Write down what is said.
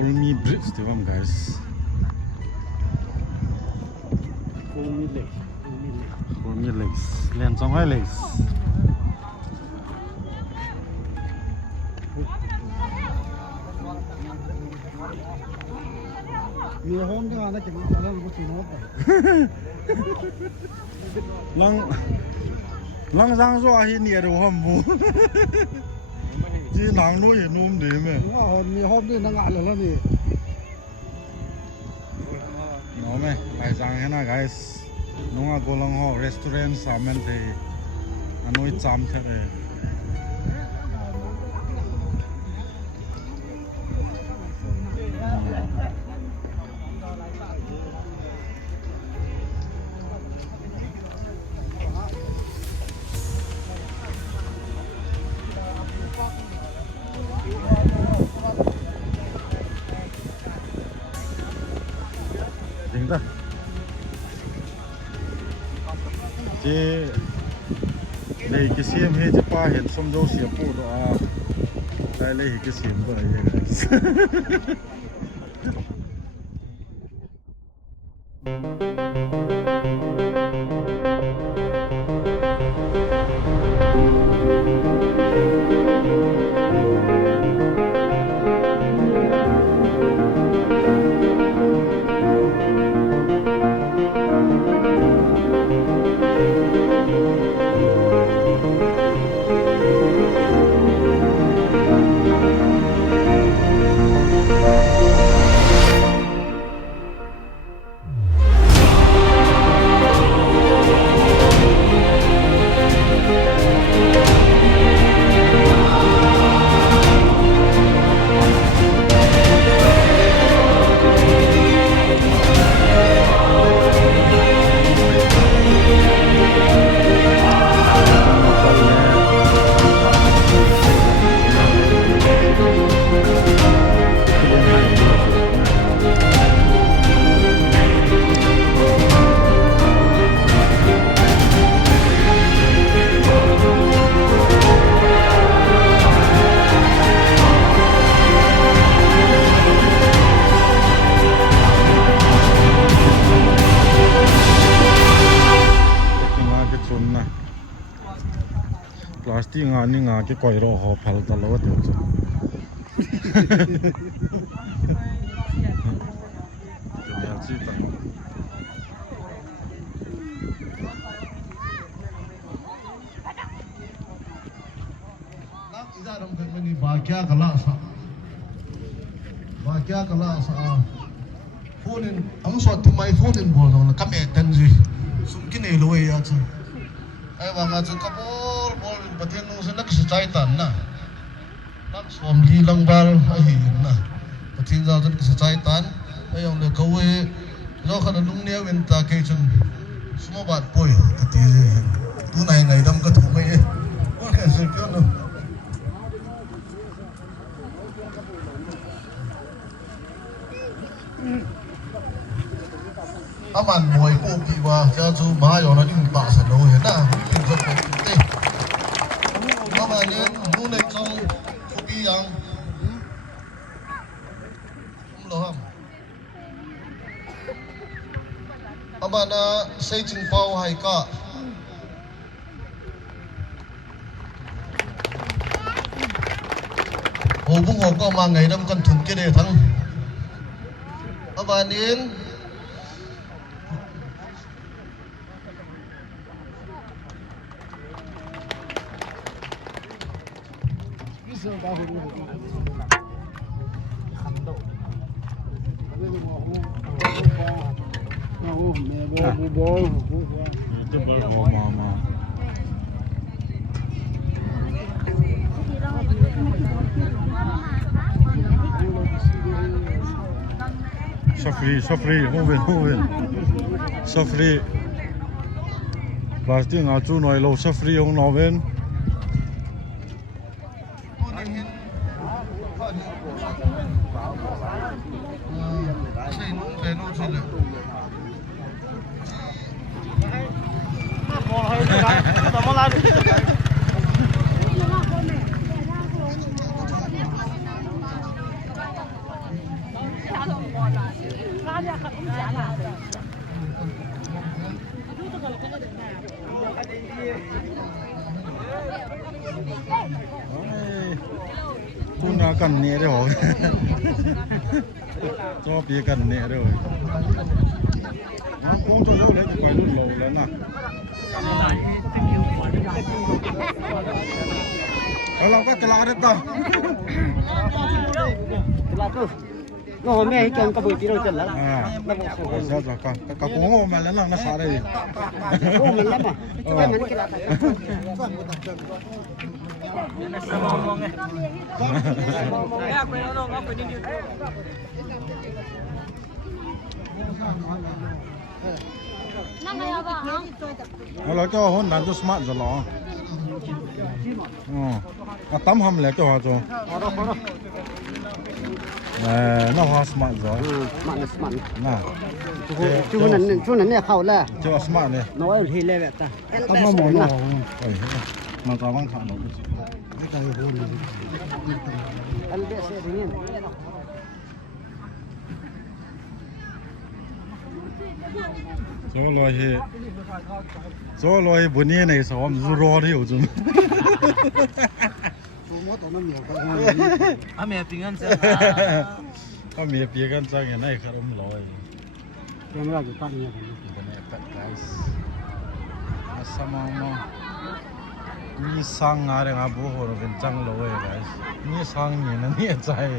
Colmy Bridge diyorum guys. Colmy Lakes. Len Songhai Lakes. มีโฮมด้วยนะจังตอนนั้นเราซื้อโฮมลังสัง说ให้เนี่ยดูหอมบูจีหนังนู้นนุ่มดีมั้ยว่ามีโฮมด้วยนังอะไรแล้วนี่น้องมั้ยไปสังให้นะ guys น้องอ่ะก็ลังหอ restaurant สามเมนเทอันนู้นจำแท้เลยจริงป่ะจีในกิเซียมเฮจิป้าเห็นสมโจเสียปูดอ่ะได้เลยกิเซียมก็อะไรอย่างเงี้ยplastic nga ni nga ke koi ro ho phal ta lo te chu ya chi ta nak iza dom kan mani ba kya kala sa phone in ang so to my phone in bol na kam e tan ji sum ki ne lo ya chu ai wa nga chu ka bol pathen nung sa nak sa chai tan na nak som li lang bal ai hin na pathen za tan sa chai tan ai yong le kawe lo khan lung ne wen ta ke chung sumo bat poi ati tu nai ngai dam ka thu mai e wa ka se kyo no aman moi ko pi wa cha chu ma yo na ding ta sa lo he na kin sa ko te ama ne nu ne chung ko pi yang lo ham ama na sei ching pau hai ka ho bung ho ko ma ngai dam kan thun ke de thang ama nin Sofri, hoven. Sofri. Plastic nga chu noi lo sofri ong noven. กันเนี่ยเด้อจอปีกันเนี่ยเด้อน้องคงจะเลยไปรุ่นโลแล้วนะแล้วเราก็ตลาดได้ต่อ nó hôm nay chồng có bữa tí đâu chân lắm. Sao rồi con, có cũng mà nó xả đây. Ô mình lắm à. Cái mình cái là nó cho hôn đàn cho smart rồi lo. Tắm hầm lại cho họ cho. Nó hoa smart rồi. Smart. Nè. Chú này khẩu là. Cho smart này. Nói thì lê vậy ta. Tắm hầm mỏ nó. Mà tao mang thẳng nó. Cái cái hôn này. Anh biết sẽ thế nhiên. Số loài bữa nay này sao mà rùa đi ở chung. Mẹ tiếng Anh sao? Mẹ tiếng Anh sao ngày nay không lỗi. Cái này là cái con này. Cái này pet guys. Sama mo. Ni sang nga rin nga buho ro bin chang lỗi guys. Ni sang ni na ni chai.